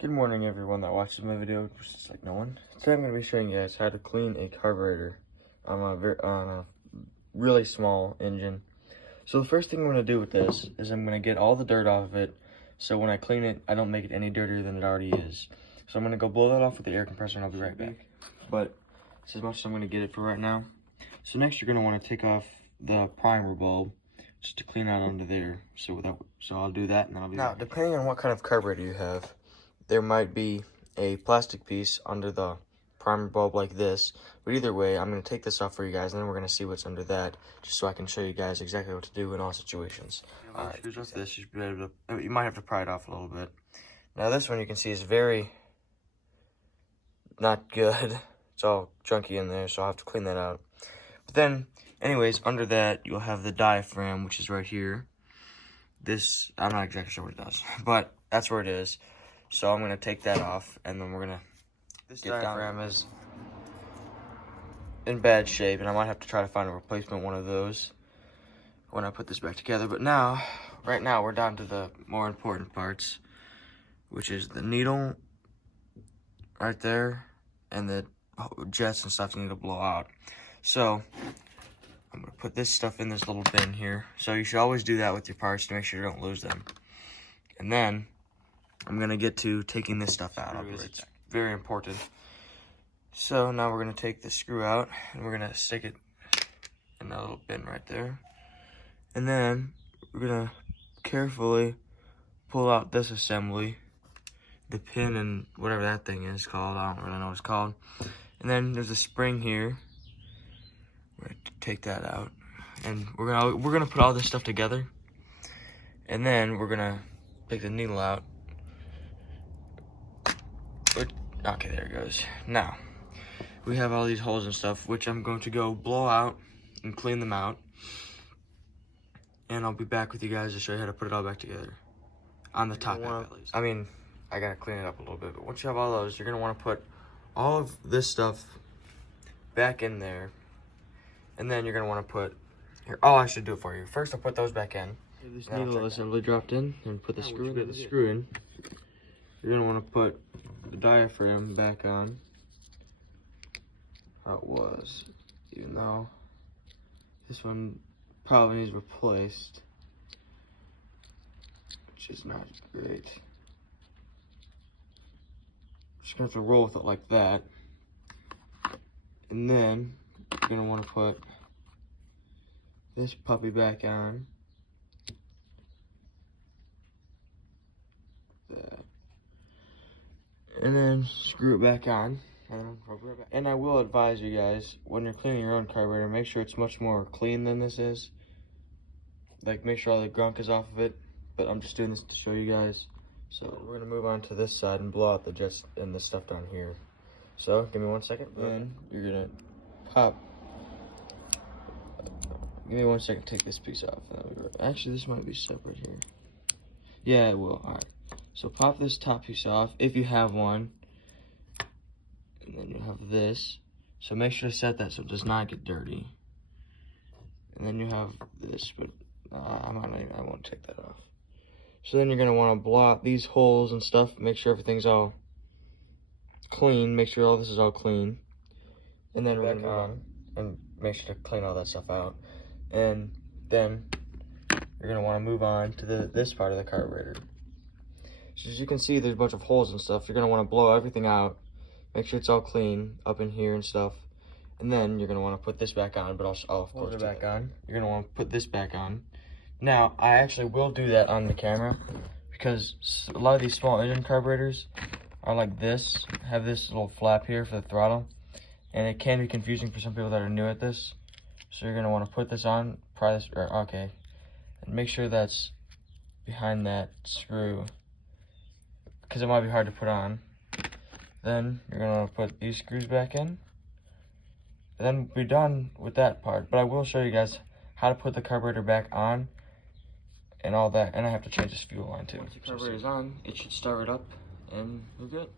Good morning, everyone that watches my video, which is like no one. Today I'm going to be showing you guys how to clean a carburetor on a really small engine. So the first thing I'm going to do with this is I'm going to get all the dirt off of it, so when I clean it, I don't make it any dirtier than it already is. So I'm going to go blow that off with the air compressor and I'll be right back. But it's as much as I'm going to get it for right now. So next you're going to want to take off the primer bulb just to clean out under there. So I'll do that and then I'll be back. Now, depending on what kind of carburetor you have, there might be a plastic piece under the primer bulb like this, but either way, I'm going to take this off for you guys, and then we're going to see what's under that, just so I can show you guys exactly what to do in all situations. Alright, with this, you should be able to, you might have to pry it off a little bit. Now this one you can see is very not good. It's all junky in there, so I'll have to clean that out. But then, anyways, under that, you'll have the diaphragm, which is right here. This, I'm not exactly sure what it does, but that's where it is. So I'm going to take that off, and then we're going to, this diaphragm is in bad shape, and I might have to try to find a replacement one of those when I put this back together. But now, right now, we're down to the more important parts, which is the needle right there, and the jets and stuff you need to blow out. So I'm going to put this stuff in this little bin here. So you should always do that with your parts to make sure you don't lose them. And then I'm going to get to taking this stuff out. It's very important. So now we're going to take the screw out, and we're going to stick it in that little bin right there. And then we're going to carefully pull out this assembly, the pin and whatever that thing is called. I don't really know what it's called. And then there's a spring here. We're going to take that out. And we're gonna put all this stuff together. And then we're going to take the needle out. Okay, there it goes. Now, we have all these holes and stuff, which I'm going to go blow out and clean them out. And I'll be back with you guys to show you how to put it all back together. On the top half, at least. I mean, I gotta clean it up a little bit, but once you have all those, you're gonna wanna put all of this stuff back in there. And then you're gonna wanna put, here, oh, I should do it for you. First, I'll put those back in. This needle assembly dropped in, and put the screw in. You're gonna wanna put the diaphragm back on how it was, even though this one probably needs replaced, which is not great. Just gonna have to roll with it like that, and then you're gonna want to put this puppy back on. And then screw it back on. And I will advise you guys, when you're cleaning your own carburetor, make sure it's much more clean than this is. Like, make sure all the gunk is off of it. But I'm just doing this to show you guys. So we're gonna move on to this side and blow out the jets and the stuff down here. So give me 1 second. Then you're gonna pop. Give me 1 second to take this piece off. Actually, this might be separate here. Yeah, it will. All right. So pop this top piece off, if you have one. And then you have this. So make sure to set that so it does not get dirty. And then you have this, but I won't take that off. So then you're going to want to blow out these holes and stuff. Make sure everything's all clean. Make sure all this is all clean. And then back on. And make sure to clean all that stuff out. And then you're going to want to move on to this part of the carburetor. So as you can see, there's a bunch of holes and stuff. You're going to want to blow everything out. Make sure it's all clean up in here and stuff. And then you're going to want to put this back on, but I'll of course, back on. You're going to want to put this back on. Now, I actually will do that on the camera, because a lot of these small engine carburetors are like this, have this little flap here for the throttle. And it can be confusing for some people that are new at this. So you're going to want to put this on, pry this, okay. And make sure that's behind that screw, because it might be hard to put on. Then you're going to put these screws back in. And then we're done with that part. But I will show you guys how to put the carburetor back on and all that. And I have to change this fuel line too. Once the carburetor is on, it should start it up and we're good.